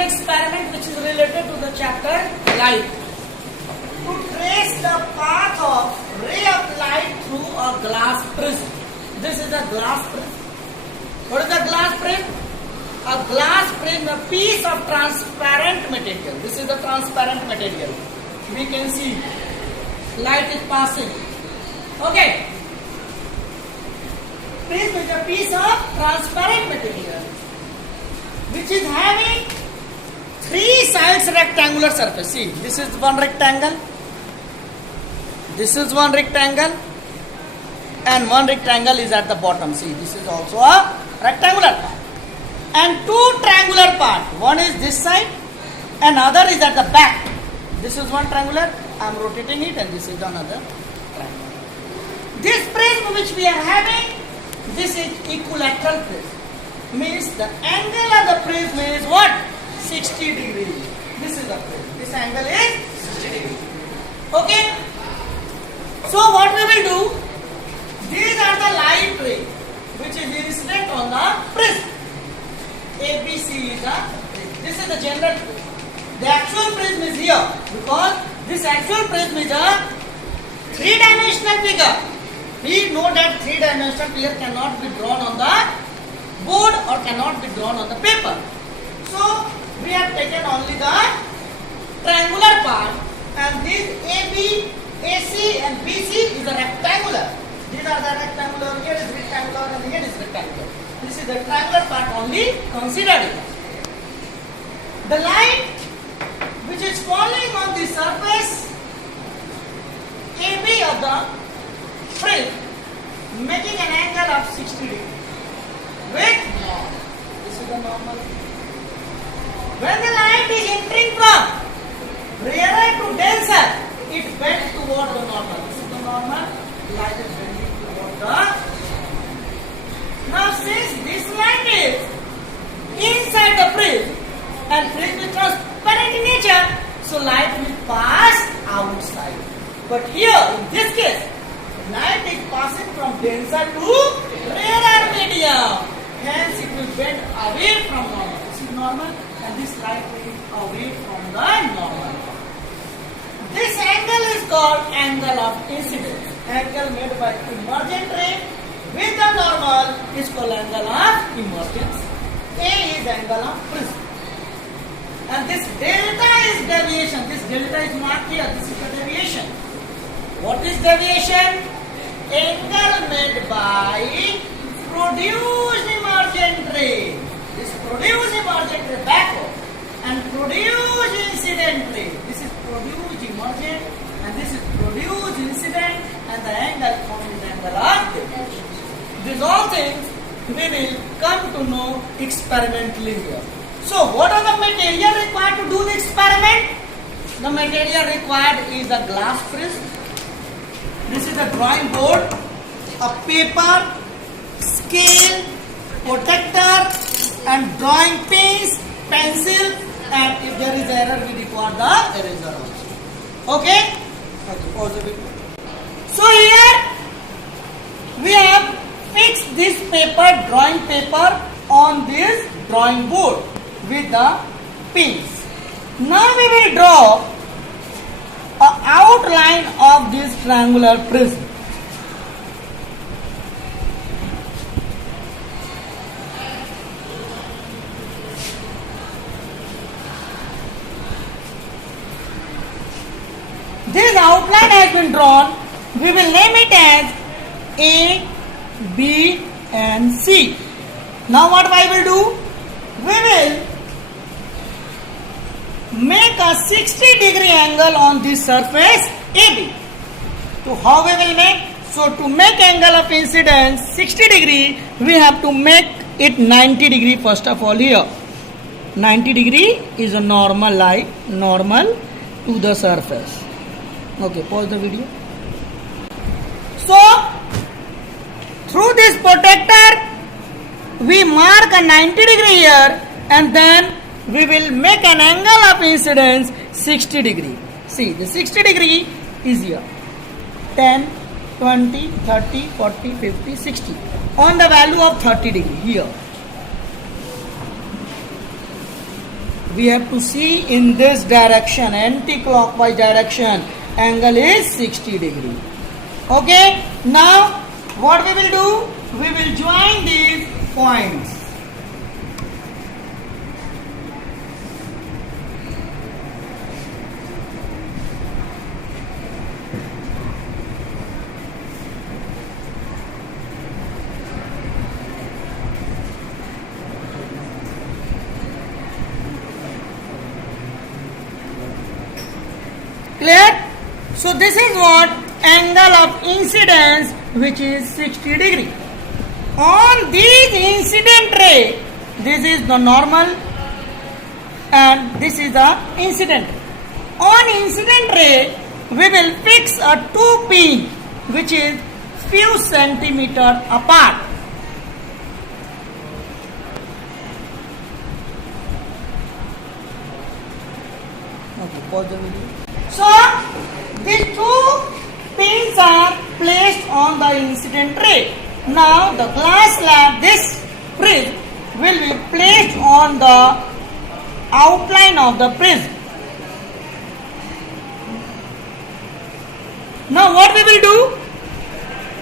an experiment which is related to the chapter light. To trace the path of ray of light through a glass prism. This is a glass prism. What is a glass prism? A glass prism, a piece of transparent material. This is the transparent material. We can see light is passing. Okay. Prism is a piece of transparent material which is having three sides rectangular surface. See, this is one rectangle. This is one rectangle. And one rectangle is at the bottom. See, this is also a rectangular part. And two triangular parts. One is this side and other is at the back. This is one triangular. I am rotating it and this is another triangle. This prism which we are having, this is equilateral prism. Means the angle of the prism is what? 60 degrees. This is the prism. This angle is 60 degrees. Okay? So what we will do? These are the light rays which is incident on the prism. ABC is the prism. This is the general prism. The actual prism is here because this actual prism is a three-dimensional figure. We know that three-dimensional figure cannot be drawn on the board or cannot be drawn on the paper. So we have taken only the triangular part, and this AB, AC and BC is a rectangular. These are the rectangular, here is rectangular and here is rectangular. This is the triangular part only considered. The light which is falling on the surface AB of the prism making an angle of 60 degrees with normal. This is the normal. When the light is entering from rarer to denser, it bends toward the normal. This is the normal. Light is bending toward the. Now, since this light is inside the prism and prism is transparent in nature, so light will pass outside. But here, in this case, light is passing from denser to rarer medium. Hence, it will bend away from normal. This is normal, and this light is away from the normal. This angle is called angle of incidence. Angle made by emergent ray with the normal is called angle of emergence. A is angle of prism. And this delta is deviation. This delta is marked here. This is the deviation. What is deviation? Angle made by produced emergent ray. This produced emergent ray backward and produced incident ray. This is produced emergent and this is produced incident, and the angle formed is angle of deviation. These all things we will come to know experimentally here. So what are the material required to do the experiment? The material required is a glass prism. This is a drawing board, a paper, scale, protector and drawing pins, pencil, and if there is error we require the eraser also. Okay? Okay, pause a bit. So here we have fixed this paper, drawing paper on this drawing board with the pins. Now we will draw an outline of this triangular prism. This outline has been drawn. We will name it as A, B and C. Now what I will do? We will make a 60-degree angle on this surface AB. So how we will make? So to make angle of incidence 60 degree, we have to make it 90 degree first of all here. 90 degree is a normal line, normal to the surface. Okay, pause the video. So through this protector, we mark a 90 degree here and then we will make an angle of incidence 60 degree. See, the 60 degree is here. 10, 20, 30, 40, 50, 60. On the value of 30 degree here. we have to see in this direction, anti-clockwise direction. Angle is 60 degree. Okay. Now what we will do? We will join these points. Clear? So this is what angle of incidence, which is 60 degree. On this incident ray, this is the normal and this is the incident. On incident ray, we will fix a two pin which is few centimeter apart. Okay, pause the video. So these two pins are placed on the incident ray. Now the glass slab, this prism will be placed on the outline of the prism. Now what we will do?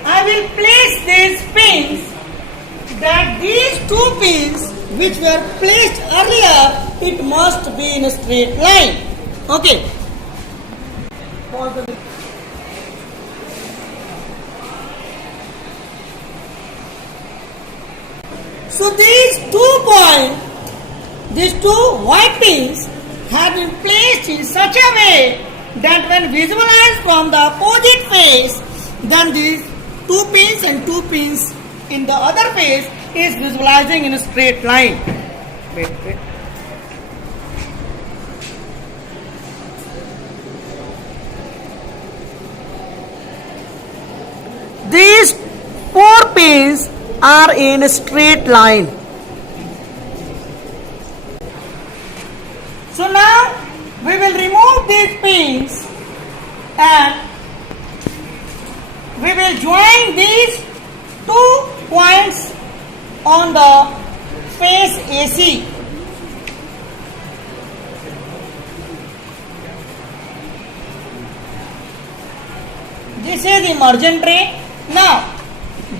I will place these pins, that these two pins which were placed earlier, it must be in a straight line. Okay. So these 2 points, these 2 white pins have been placed in such a way that when visualized from the opposite face, then these 2 pins and 2 pins in the other face is visualizing in a straight line. Wait. These 4 pins are in a straight line. So now we will remove these pins and we will join these 2 points on the face AC. This is emergent ray. Now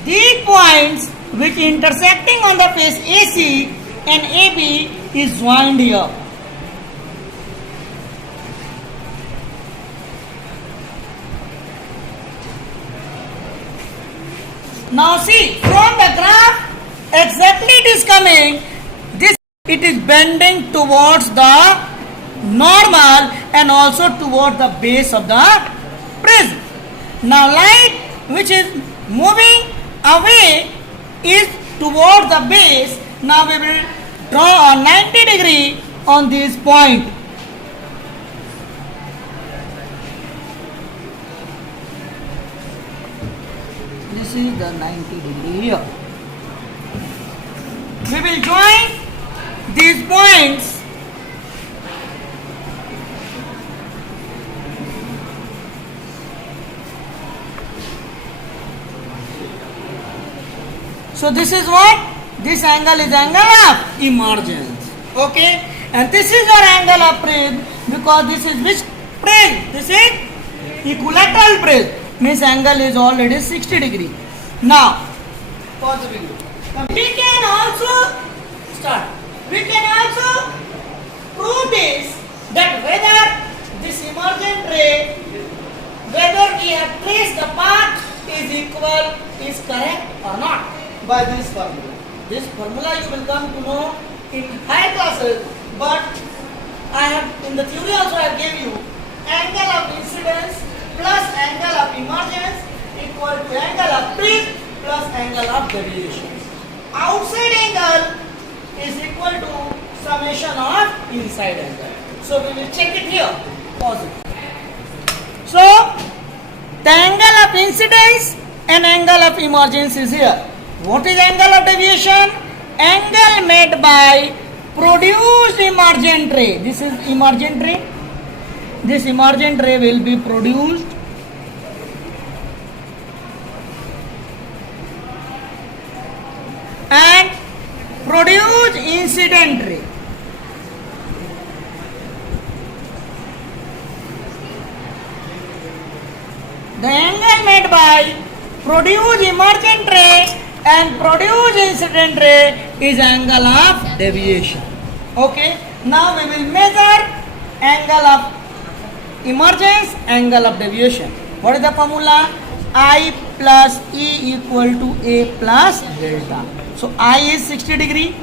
these points which intersecting on the face AC and AB is joined here. Now see, from the graph exactly it is coming, this it is bending towards the normal and also towards the base of the prism. Now light which is moving away is towards the base. Now we will draw a 90 degree on this point. This is the 90 degree here. We will join these points. So this is what? This angle is angle of emergence. Okay? And this is our angle of prism, because this is which prism? This is equilateral prism. Means angle is already 60 degree. Now, pause the video. We can also start. We can also prove this, that whether this emergent ray, whether we have traced the path is equal, is correct or not, by this formula. This formula you will come to know in higher classes, but I have in the theory also I gave you angle of incidence plus angle of emergence equal to angle of prism plus angle of deviation. Outside angle is equal to summation of inside angle. So we will check it here. Pause it. So the angle of incidence and angle of emergence is here. What is angle of deviation? Angle made by produced emergent ray. This is emergent ray. This emergent ray will be produced and produce incident ray. divided by produce emergent ray and produce incident ray is angle of deviation. Okay. Now we will measure angle of emergence, angle of deviation. What is the formula? I plus E equal to A plus delta. So I is 60 degree.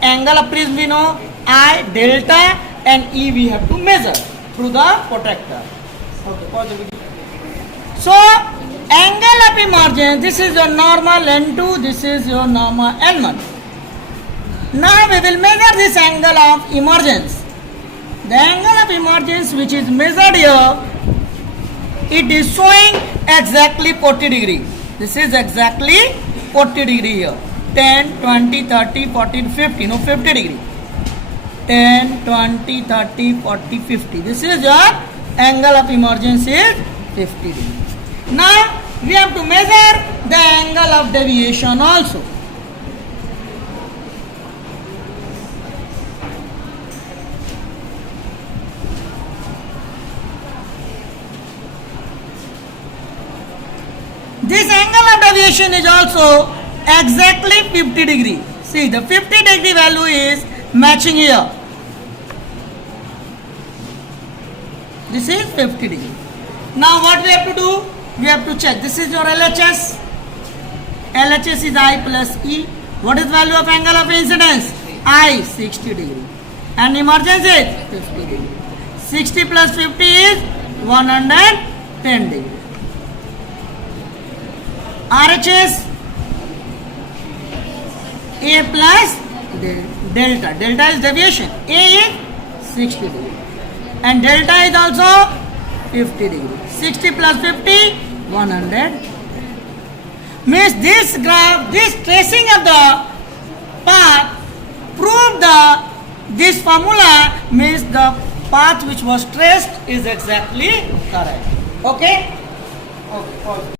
Angle of prism we know I, delta and E we have to measure through the protractor. Okay, pause the video. So angle of emergence, this is your normal N2, this is your normal N1. Now we will measure this angle of emergence. The angle of emergence which is measured here, it is showing exactly 40 degree. This is exactly 40 degree here. 10, 20, 30, 40, 50. No, 50 degree. 10, 20, 30, 40, 50. This is your angle of emergence is 50 degree. Now we have to measure the angle of deviation also. This angle of deviation is also exactly 50 degree. See, the 50 degree value is matching here. This is 50 degree. Now what we have to do? We have to check. This is your LHS. LHS is I plus E. What is the value of angle of incidence? I, 60 degree. And emergence is 50 degree. 60 plus 50 is 110 degree. RHS A plus delta. Delta is deviation. A is 60 degree. And delta is also 50 degree. 60 plus 50, 100. Means this graph, this tracing of the path proved this formula means the path which was traced is exactly correct. Okay? Okay.